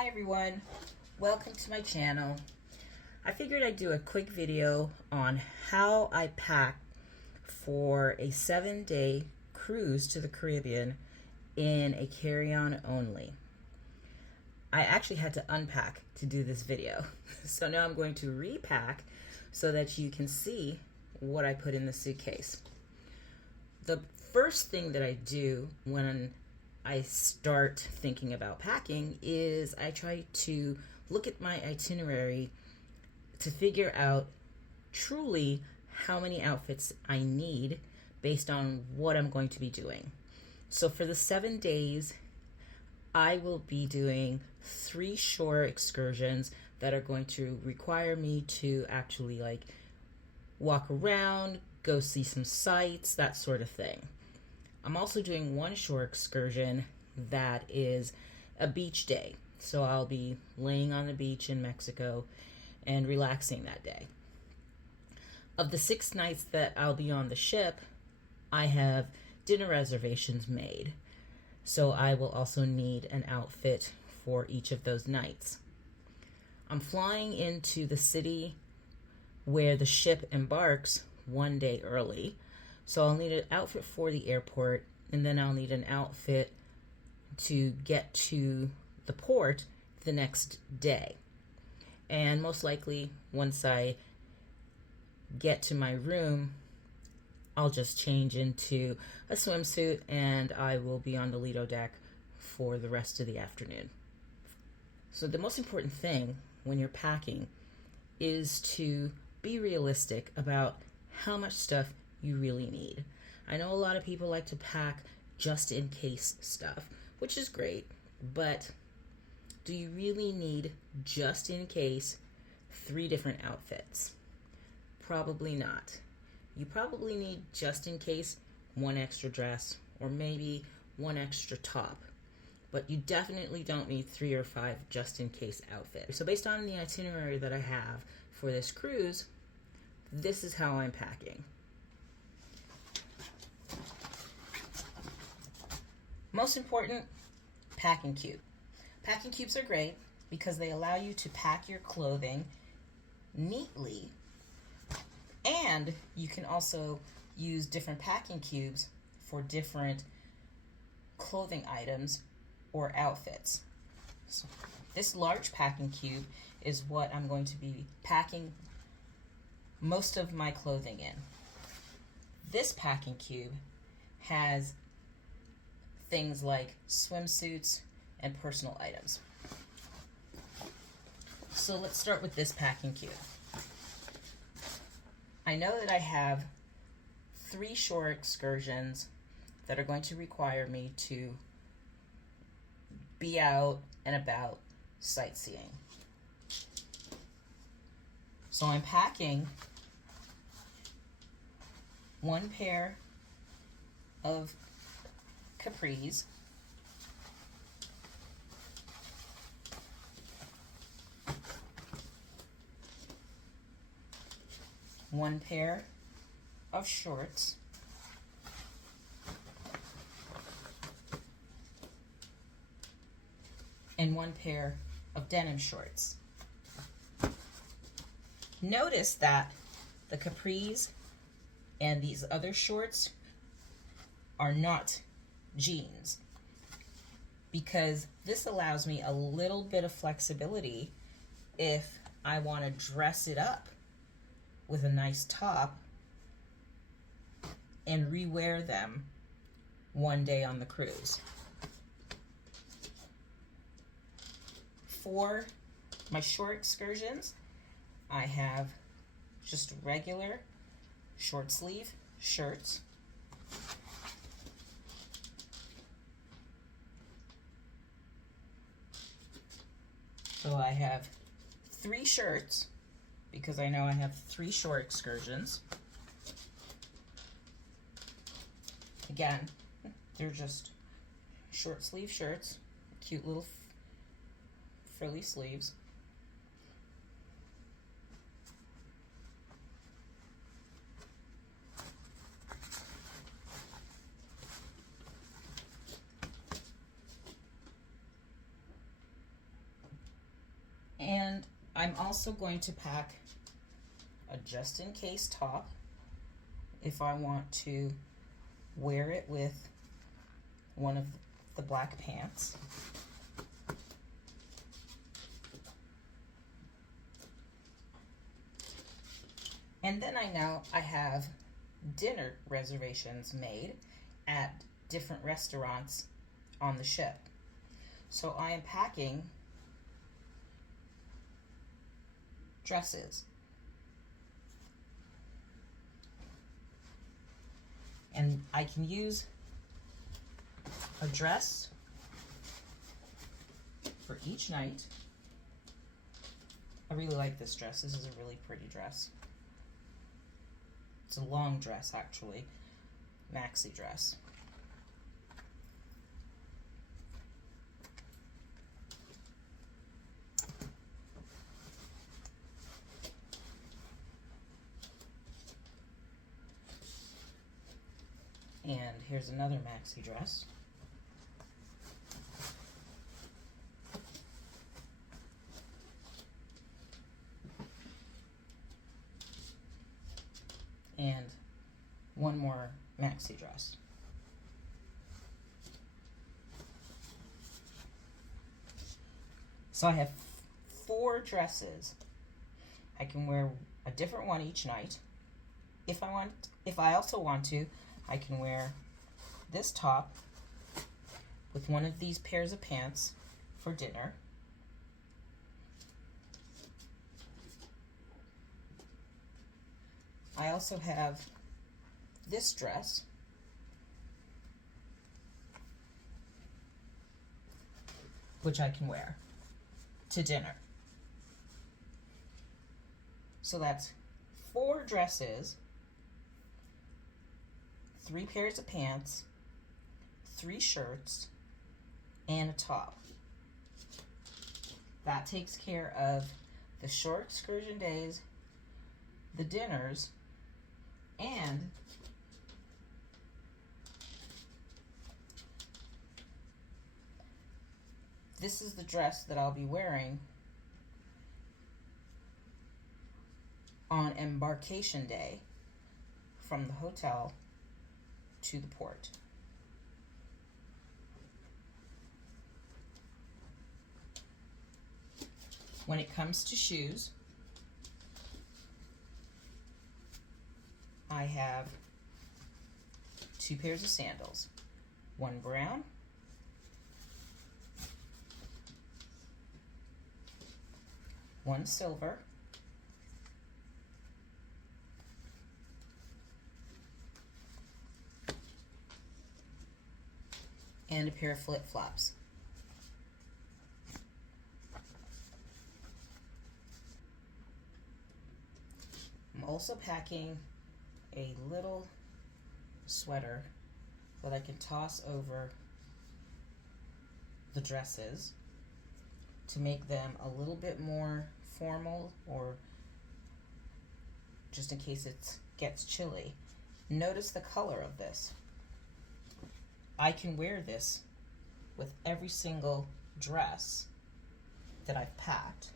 Hi everyone, welcome to my channel. I figured I'd do a quick video on how I pack for a 7-day cruise to the Caribbean in a carry-on only. I actually had to unpack to do this video, so now I'm going to repack so that you can see what I put in the suitcase. The first thing that I do when I start thinking about packing is I try to look at my itinerary to figure out truly how many outfits I need based on what I'm going to be doing. So for the 7 days, I will be doing 3 shore excursions that are going to require me to actually walk around, go see some sights, that sort of thing. I'm also doing 1 shore excursion that is a beach day. So I'll be laying on the beach in Mexico and relaxing that day. Of the 6 nights that I'll be on the ship, I have dinner reservations made. So I will also need an outfit for each of those nights. I'm flying into the city where the ship embarks 1 day early. So I'll need an outfit for the airport, and then I'll need an outfit to get to the port the next day. And most likely, once I get to my room, I'll just change into a swimsuit and I will be on the Lido deck for the rest of the afternoon. So the most important thing when you're packing is to be realistic about how much stuff you really need. I know a lot of people like to pack just in case stuff, which is great, but do you really need just in case 3 different outfits? Probably not. You probably need just in case 1 extra dress or maybe 1 extra top, but you definitely don't need 3 or 5 just in case outfits. So based on the itinerary that I have for this cruise, this is how I'm packing. Most important, packing cube. Packing cubes are great because they allow you to pack your clothing neatly, and you can also use different packing cubes for different clothing items or outfits. So this large packing cube is what I'm going to be packing most of my clothing in. This packing cube has things like swimsuits and personal items. So let's start with this packing cube. I know that I have 3 shore excursions that are going to require me to be out and about sightseeing. So I'm packing 1 pair of capris, 1 pair of shorts, and 1 pair of denim shorts. Notice that the capris and these other shorts are not jeans, because this allows me a little bit of flexibility if I want to dress it up with a nice top and rewear them 1 day on the cruise. For my short excursions, I have just regular short sleeve shirts, so I have 3 shirts because I know I have 3 short excursions. Again, they're just short sleeve shirts, cute little frilly sleeves. I'm also going to pack a just-in-case top if I want to wear it with one of the black pants. And then I know I have dinner reservations made at different restaurants on the ship. So I am packing dresses. And I can use a dress for each night. I really like this dress. This is a really pretty dress. It's a long dress, actually. Maxi dress. And here's another maxi dress. And one more maxi dress. So I have 4 dresses. I can wear a different one each night. If I also want to, I can wear this top with one of these pairs of pants for dinner. I also have this dress which I can wear to dinner. So that's 4 dresses, 3 pairs of pants, 3 shirts, and a top. That takes care of the shore excursion days, the dinners, and this is the dress that I'll be wearing on embarkation day from the hotel to the port. When it comes to shoes, I have 2 pairs of sandals, one brown, one silver, and a pair of flip-flops. I'm also packing a little sweater that I can toss over the dresses to make them a little bit more formal, or just in case it gets chilly. Notice the color of this. I can wear this with every single dress that I've packed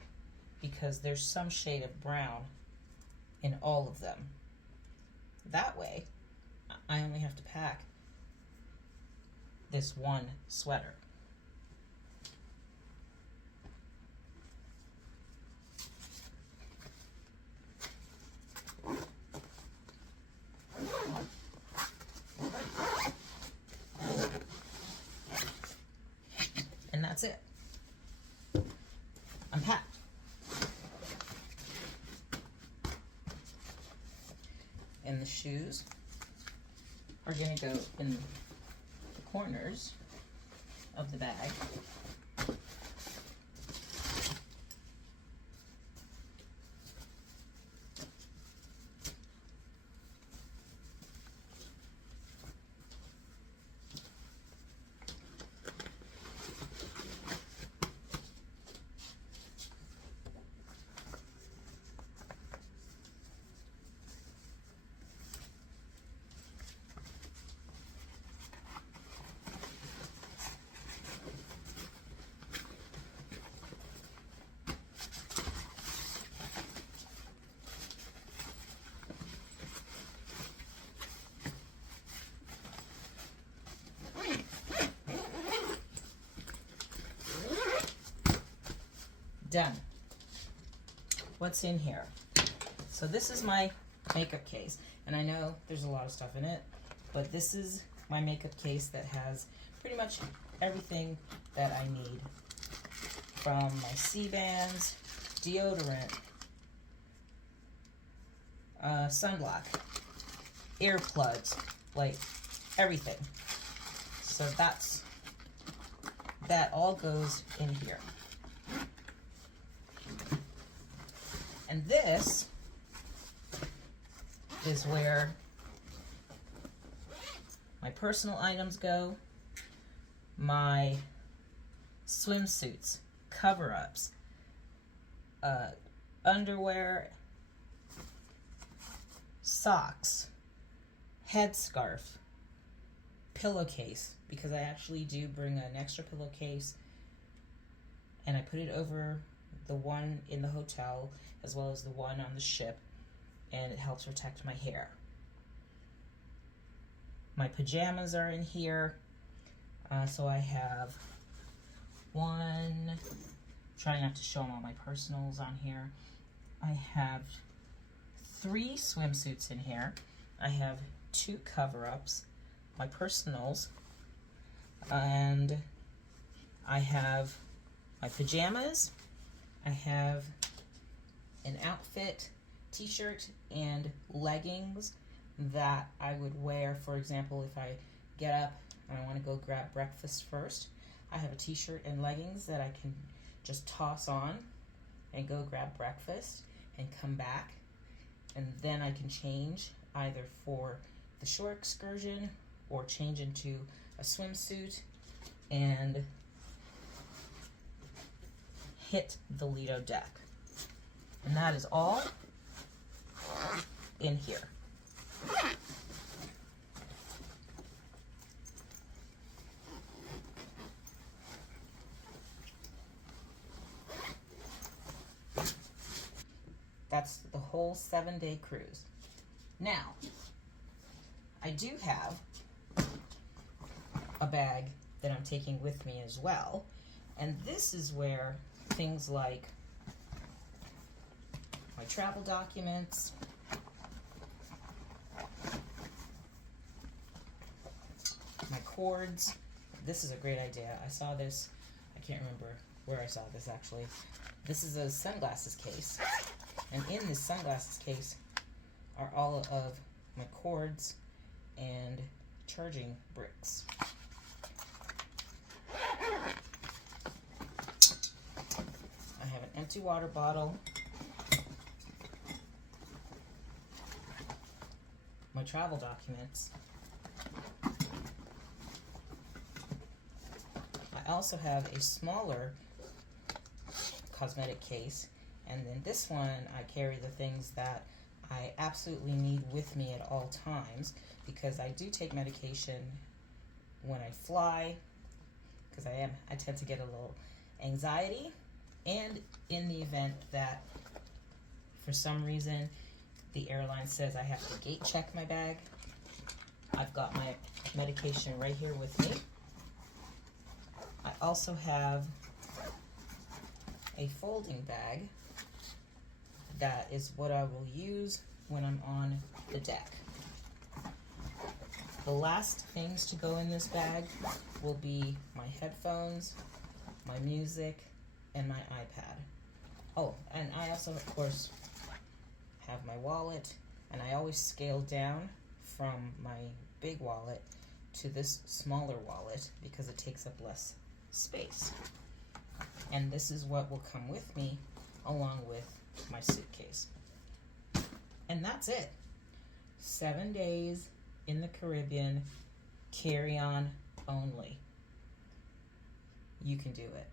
because there's some shade of brown in all of them. That way, I only have to pack this one sweater. And that's it. I'm packed. And the shoes are going to go in the corners of the bag. Done. What's in here? So this is my makeup case, and I know there's a lot of stuff in it, but this is my makeup case that has pretty much everything that I need, from my C-bands, deodorant, sunblock, earplugs, like everything. So that all goes in here. And this is where my personal items go, my swimsuits, cover-ups, underwear, socks, headscarf, pillowcase, because I actually do bring an extra pillowcase, and I put it over the one in the hotel as well as the one on the ship, and it helps protect my hair. My pajamas are in here, so I have one, trying not to show them all my personals on here. I have 3 swimsuits in here. I have 2 cover-ups, my personals, and I have my pajamas. I have an outfit, t-shirt, and leggings that I would wear, for example, if I get up and I want to go grab breakfast first. I have a t-shirt and leggings that I can just toss on and go grab breakfast and come back, and then I can change either for the shore excursion or change into a swimsuit and hit the Lido deck. And that is all in here. That's the whole 7-day cruise. Now, I do have a bag that I'm taking with me as well, and this is where things like my travel documents, my cords. This is a great idea. I saw this, I can't remember where I saw this actually. This is a sunglasses case, and in this sunglasses case are all of my cords and charging bricks. I have an empty water bottle, my travel documents. I also have a smaller cosmetic case, and then this one I carry the things that I absolutely need with me at all times, because I do take medication when I fly, because I tend to get a little anxiety, and in the event that for some reason the airline says I have to gate check my bag, I've got my medication right here with me. I also have a folding bag that is what I will use when I'm on the deck. The last things to go in this bag will be my headphones, my music, and my iPad. Oh, and I also, of course, have my wallet, and I always scale down from my big wallet to this smaller wallet because it takes up less space. And this is what will come with me along with my suitcase. And that's it. 7 days in the Caribbean, carry-on only. You can do it.